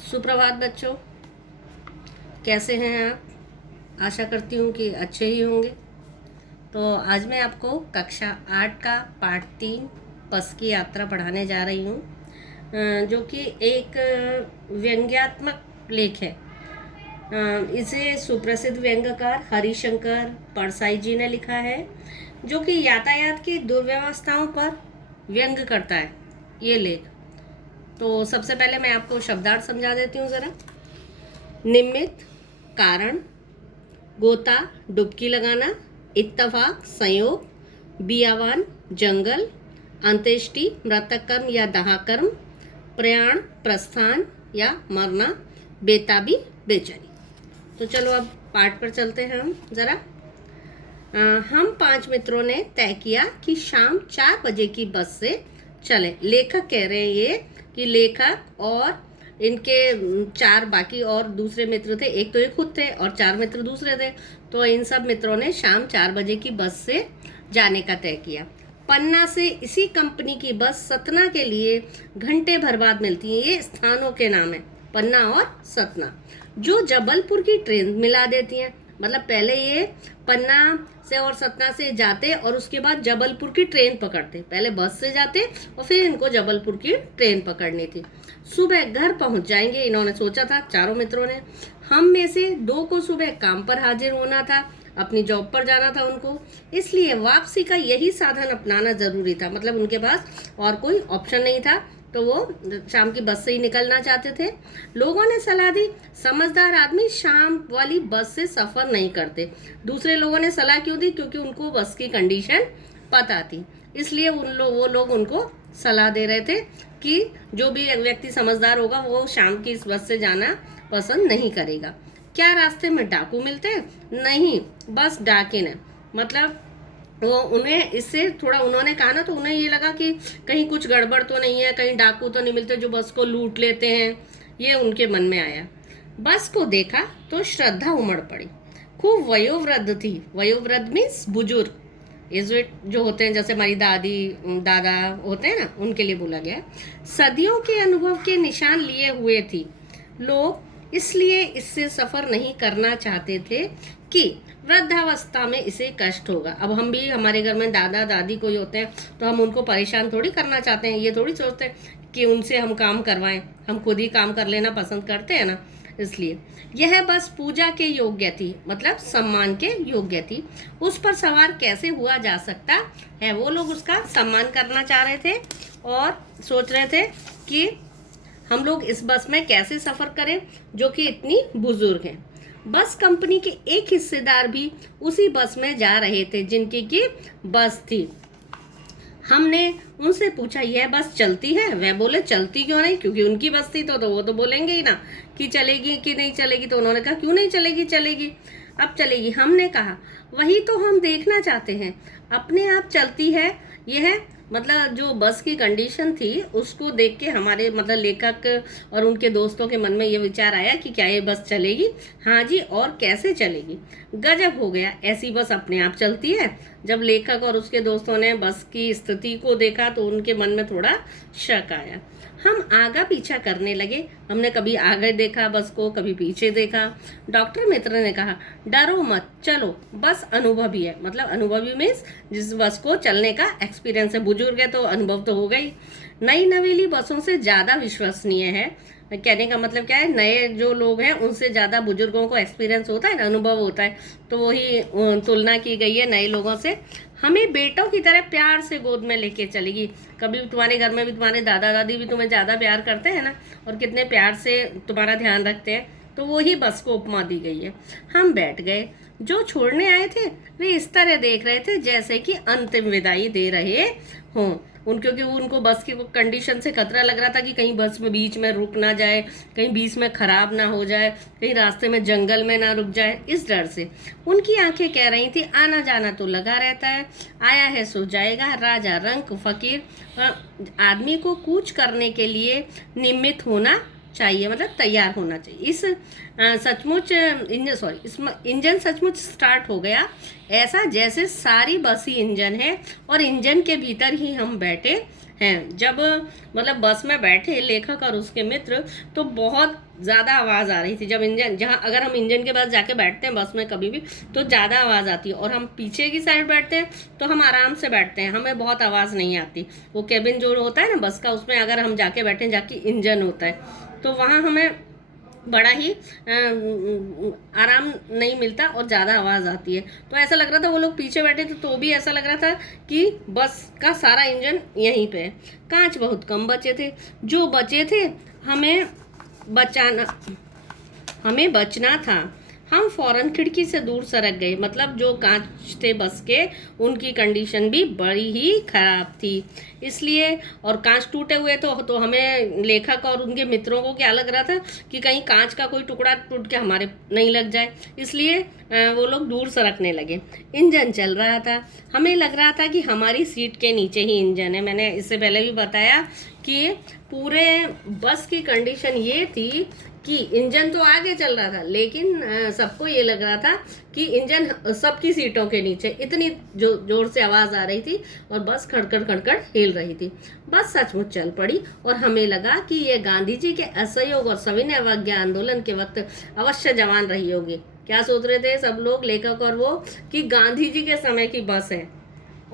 सुप्रभात बच्चों, कैसे हैं आप? आशा करती हूँ कि अच्छे ही होंगे। तो आज मैं आपको कक्षा 8 का पाठ 3 बस की यात्रा पढ़ाने जा रही हूँ, जो कि एक व्यंग्यात्मक लेख है। इसे सुप्रसिद्ध व्यंग्यकार हरिशंकर परसाई जी ने लिखा है, जो कि यातायात की दुर्व्यवस्थाओं पर व्यंग करता है ये लेख। तो सबसे पहले मैं आपको शब्दार्थ समझा देती हूँ ज़रा। निमित्त, कारण, गोता, डुबकी लगाना, इत्तफाक, संयोग, बियावान, जंगल, अंत्येष्टि, मृतक कर्म या दाह कर्म, प्रयाण, प्रस्थान या मरना, बेताबी, बेचैनी। तो चलो अब पाठ पर चलते हैं हम ज़रा। हम 5 मित्रों ने तय किया कि शाम 4 बजे की बस से चलें। लेखक कह रहे हैं ये कि लेखक और इनके 4 बाकी और दूसरे मित्र थे, एक तो ये खुद थे और 4 मित्र दूसरे थे। तो इन सब मित्रों ने शाम 4 बजे की बस से जाने का तय किया। पन्ना से इसी कंपनी की बस सतना के लिए घंटे भर बाद मिलती है। ये स्थानों के नाम है, पन्ना और सतना, जो जबलपुर की ट्रेन मिला देती हैं। मतलब पहले ये पन्ना से और सतना से जाते और उसके बाद जबलपुर की ट्रेन पकड़ते। पहले बस से जाते और फिर इनको जबलपुर की ट्रेन पकड़नी थी। सुबह घर पहुंच जाएंगे, इन्होंने सोचा था चारों मित्रों ने। हम में से 2 को सुबह काम पर हाजिर होना था, अपनी जॉब पर जाना था उनको, इसलिए वापसी का यही साधन अपनाना जरूरी था। मतलब उनके पास और कोई ऑप्शन नहीं था, तो वो शाम की बस से ही निकलना चाहते थे। लोगों ने सलाह दी, समझदार आदमी शाम वाली बस से सफ़र नहीं करते। दूसरे लोगों ने सलाह क्यों दी? क्योंकि उनको बस की कंडीशन पता थी, इसलिए वो लोग उनको सलाह दे रहे थे कि जो भी व्यक्ति समझदार होगा वो शाम की इस बस से जाना पसंद नहीं करेगा। क्या रास्ते में डाकू मिलते? नहीं, बस डाकिन है। मतलब वो उन्हें इससे थोड़ा उन्होंने कहा ना, तो उन्हें ये लगा कि कहीं कुछ गड़बड़ तो नहीं है, कहीं डाकू तो नहीं मिलते जो बस को लूट लेते हैं। ये उनके मन में आया। बस को देखा तो श्रद्धा उमड़ पड़ी। खूब वयोवृद्ध थी। वयोवृद्ध मीन्स बुजुर्ग, एजड जो होते हैं, जैसे हमारी दादी दादा होते हैं ना, उनके लिए बोला गया। सदियों के अनुभव के निशान लिए हुए थी। लोग इसलिए इससे सफ़र नहीं करना चाहते थे कि वृद्धावस्था में इसे कष्ट होगा। अब हम भी, हमारे घर में दादा दादी कोई होते हैं तो हम उनको परेशान थोड़ी करना चाहते हैं। ये थोड़ी सोचते हैं कि उनसे हम काम करवाएं, हम खुद ही काम कर लेना पसंद करते हैं ना। इसलिए यह बस पूजा के योग्य थी, मतलब सम्मान के योग्य थी। उस पर सवार कैसे हुआ जा सकता है? वो लोग उसका सम्मान करना चाह रहे थे और सोच रहे थे कि हम लोग इस बस में कैसे सफ़र करें जो कि इतनी बुजुर्ग हैं। बस कंपनी के एक हिस्सेदार भी उसी बस में जा रहे थे जिनकी की बस थी। हमने उनसे पूछा, यह बस चलती है? वह बोले, चलती क्यों नहीं, क्योंकि उनकी बस थी तो वो तो बोलेंगे ही ना कि चलेगी कि नहीं चलेगी। तो उन्होंने कहा, क्यों नहीं चलेगी, चलेगी, अब चलेगी। हमने कहा, वही तो हम देखना चाहते हैं, अपने आप चलती है यह। मतलब जो बस की कंडीशन थी उसको देख के हमारे मतलब लेखक और उनके दोस्तों के मन में ये विचार आया कि क्या ये बस चलेगी? हाँ जी, और कैसे चलेगी? गजब हो गया, ऐसी बस अपने आप चलती है। जब लेखक और उसके दोस्तों ने बस की स्थिति को देखा तो उनके मन में थोड़ा शक आया। हम आगा पीछा करने लगे। हमने कभी आगे देखा बस को, कभी पीछे देखा। डॉक्टर मित्र ने कहा, डरो मत, चलो, बस अनुभवी है। मतलब अनुभवी मीन्स जिस बस को चलने का एक्सपीरियंस है। बुजुर्ग है तो अनुभव तो हो गई। नई नवेली बसों से ज़्यादा विश्वसनीय है। कहने का मतलब क्या है, नए जो लोग हैं उनसे ज़्यादा बुजुर्गों को एक्सपीरियंस होता है ना, अनुभव होता है, तो वही तुलना की गई है नए लोगों से। हमें बेटों की तरह प्यार से गोद में लेके चलेगी। कभी तुम्हारे घर में भी तुम्हारे दादा दादी भी तुम्हें ज़्यादा प्यार करते हैं ना, और कितने प्यार से तुम्हारा ध्यान रखते हैं, तो वही बस को उपमा दी गई है। हम बैठ गए। जो छोड़ने आए थे वे इस तरह देख रहे थे जैसे कि अंतिम विदाई दे रहे हों। क्योंकि उनको बस की कंडीशन से खतरा लग रहा था कि कहीं बस में बीच में रुक ना जाए, कहीं बीच में खराब ना हो जाए, कहीं रास्ते में जंगल में ना रुक जाए, इस डर से। उनकी आंखें कह रही थी, आना जाना तो लगा रहता है, आया है सो जाएगा। राजा रंक फकीर आदमी को कूच करने के लिए निमित्त होना चाहिए, मतलब तैयार होना चाहिए। इस इंजन सचमुच स्टार्ट हो गया, ऐसा जैसे सारी बस ही इंजन है और इंजन के भीतर ही हम बैठे हैं। जब मतलब बस में बैठे लेखक और उसके मित्र, तो बहुत ज़्यादा आवाज़ आ रही थी। जब इंजन, जहाँ अगर हम इंजन के पास जाके बैठते हैं बस में कभी भी, तो ज़्यादा आवाज़ आती है, और हम पीछे की साइड बैठते हैं तो हम आराम से बैठते हैं, हमें बहुत आवाज़ नहीं आती। वो केबिन जो होता है ना बस का, उसमें अगर हम जाके बैठे, जाके इंजन होता है, तो वहाँ हमें बड़ा ही आराम नहीं मिलता और ज़्यादा आवाज़ आती है। तो ऐसा लग रहा था, वो लोग पीछे बैठे थे तो भी ऐसा लग रहा था कि बस का सारा इंजन यहीं पे है। कांच बहुत कम बचे थे, जो बचे थे हमें बचना था। हम फौरन खिड़की से दूर सरक गए। मतलब जो कांच थे बस के, उनकी कंडीशन भी बड़ी ही खराब थी, इसलिए। और कांच टूटे हुए तो हमें, लेखक और उनके मित्रों को क्या लग रहा था कि कहीं कांच का कोई टुकड़ा टूट के हमारे नहीं लग जाए, इसलिए वो लोग दूर सरकने लगे। इंजन चल रहा था, हमें लग रहा था कि हमारी सीट के नीचे ही इंजन है। मैंने इससे पहले भी बताया कि पूरे बस की कंडीशन ये थी कि इंजन तो आगे चल रहा था, लेकिन सबको ये लग रहा था कि इंजन सबकी सीटों के नीचे। इतनी जोर से आवाज़ आ रही थी और बस खड़खड़ खड़खड़ हिल रही थी। बस सचमुच चल पड़ी और हमें लगा कि ये गांधी जी के असहयोग और सविनय अवज्ञा आंदोलन के वक्त अवश्य जवान रही होगी। क्या सोच रहे थे सब लोग, लेखक और वो, कि गांधी जी के समय की बस है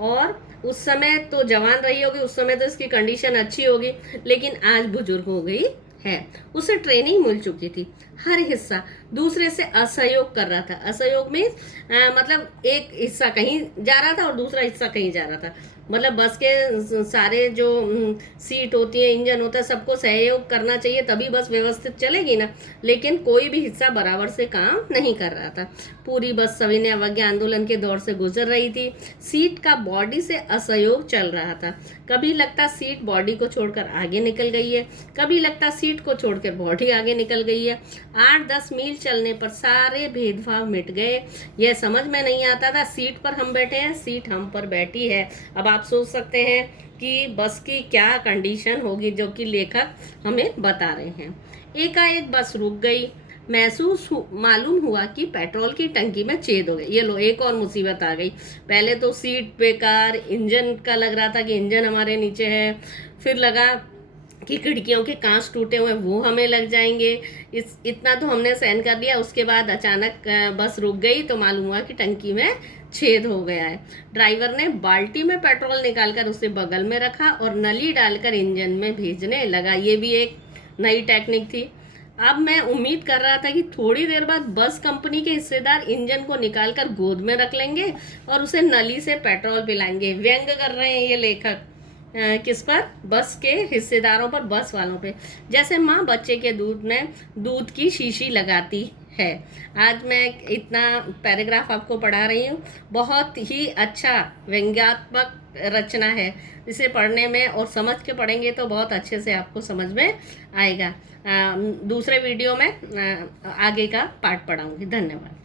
और उस समय तो जवान रही होगी, उस समय तो इसकी कंडीशन अच्छी होगी, लेकिन आज बुजुर्ग हो गई है। उसे ट्रेनिंग मिल चुकी थी। हर हिस्सा दूसरे से असहयोग कर रहा था। असहयोग में मतलब एक हिस्सा कहीं जा रहा था और दूसरा हिस्सा कहीं जा रहा था। मतलब बस के सारे जो सीट होती है, इंजन होता है, सबको सहयोग करना चाहिए, तभी बस व्यवस्थित चलेगी ना। लेकिन कोई भी हिस्सा बराबर से काम नहीं कर रहा था। पूरी बस सविनय अवज्ञा आंदोलन के दौर से गुजर रही थी। सीट का बॉडी से असहयोग चल रहा था। कभी लगता सीट बॉडी को छोड़कर आगे निकल गई है, कभी लगता सीट को छोड़कर बॉडी आगे निकल गई है। 8-10 मील चलने पर सारे भेदभाव मिट गए। यह समझ में नहीं आता था, सीट पर हम बैठे हैं, सीट हम पर बैठी है। अब आप सोच सकते हैं कि बस की क्या कंडीशन होगी, जो कि लेखक हमें बता रहे हैं। एकाएक बस रुक गई। मालूम हुआ कि पेट्रोल की टंकी में छेद हो गए। ये लो, एक और मुसीबत आ गई। पहले तो सीट बेकार, इंजन का लग रहा था कि इंजन हमारे नीचे है, फिर लगा कि खिड़कियों के कांच टूटे हुए, वो हमें लग जाएंगे। इतना तो हमने सहन कर लिया। उसके बाद अचानक बस रुक गई तो मालूम हुआ कि टंकी में छेद हो गया है। ड्राइवर ने बाल्टी में पेट्रोल निकालकर उसे बगल में रखा और नली डालकर इंजन में भेजने लगा। ये भी एक नई टेक्निक थी। अब मैं उम्मीद कर रहा था कि थोड़ी देर बाद बस कंपनी के हिस्सेदार इंजन को निकालकर गोद में रख लेंगे और उसे नली से पेट्रोल पिलाएंगे। व्यंग कर रहे हैं ये लेखक किस पर? बस के हिस्सेदारों पर, बस वालों पे। जैसे माँ बच्चे के दूध में दूध की शीशी लगाती है। आज मैं इतना पैराग्राफ आपको पढ़ा रही हूँ। बहुत ही अच्छा व्यंग्यात्मक रचना है। इसे पढ़ने में और समझ के पढ़ेंगे तो बहुत अच्छे से आपको समझ में आएगा। दूसरे वीडियो में आगे का पार्ट पढ़ाऊँगी। धन्यवाद।